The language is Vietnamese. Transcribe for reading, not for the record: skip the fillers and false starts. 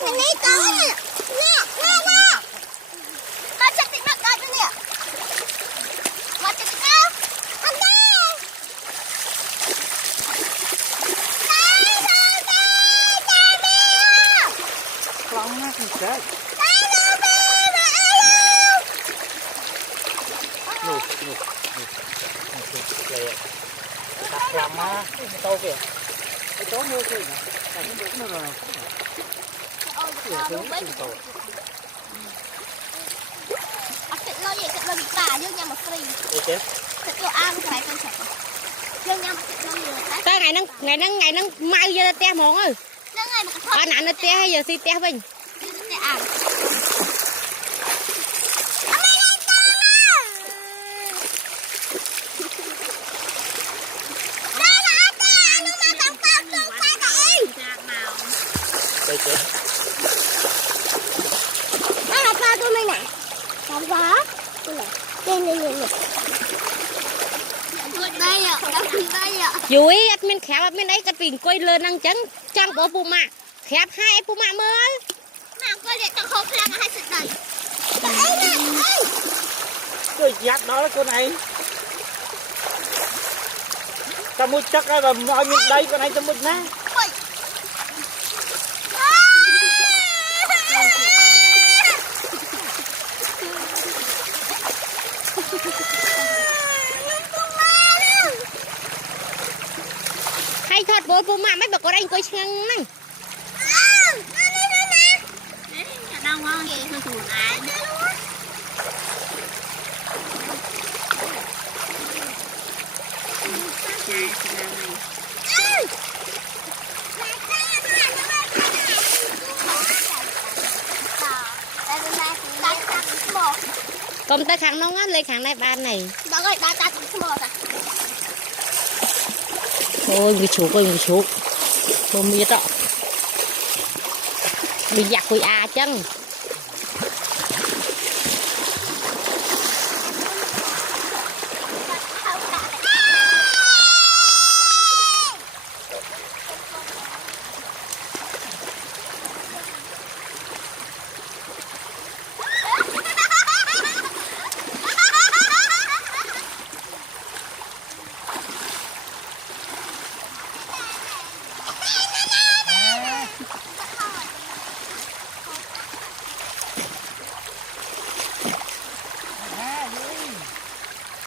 này con nè. Nè. Ba chắc thì bắt đây nè. Ba chắc sao? Anh đây. Con nó thì chết. Nụ. Đặt làm á, to kìa. Cái chó mua kìa. Cái nó rồi. Lo bị bà dương nha mà free. Đây chứ. Thịt lo ăn cái này con sạch. Dương nha mà thịt lo nhiều đấy. Ta ngày nắng mai giờ te món ơi. Nó ngày mà con Bạn ăn te hay giờ si te bình. để ăn. Đây chứ. Đây là con tôi nè. Không có. Đây. Đây ạ, đây ạ. Vui admin khép admin ấy cái tiền quay lên năng trắng trong bộ puma khép hai puma mới. Mà coi để tao không làm hai sự đầy. Đây nè. Cái giặt đó là con này. Tao mua chắc ra và mọi nhìn đây con này tao mua nè. Hay thật bộ puma mấy bà có anh coi chăng nè. Đâu ngon vậy thôi chuột ai. Còn ta kháng nó ngắt lấy kháng này ban này. Đó rồi, ta cũng một à. Ôi người chú. Không biết đó. Bị giặc quỷ à chăng.